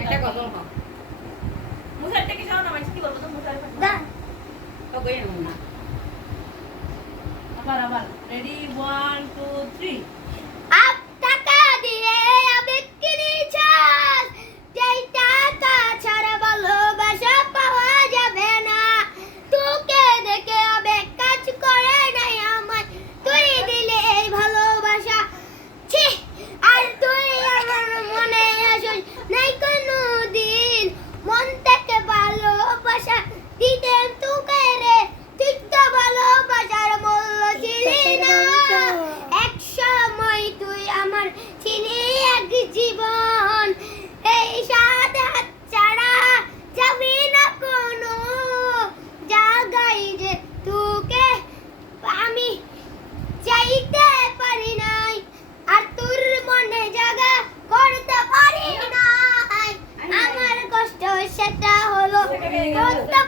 একটা গজল হোক মুসারটা কি জানো না মানে কি বলবো তো মুসার দা তো কই না আবার রেডি 1 2 3 আপ টাকা দিয়ে আবেগ কিনেছাস যেই টাকা ছাড়া ভালোবাসা পাওয়া যাবে না তোকে দেখে আবেগ কাজ করে নাই আমার তুই দিলে এই ভালোবাসা ছি আর তুই আমার মনে আসিস নাই কোনো দিন মন থেকে ভালোবাসা দিতে তোকে রে তুই তো ভালোবাসার মূল্য ছিলি না এক সময় তুই আমার ছিলি এক জীবন এই সাত হাত ছাড়া যাবি না কোনো জায়গায় যে তোকে আমি চাইতে পারি নাই আর তোর মনে জায়গা করতে পারি নাই আমার কষ্ট সেটা হলো করতে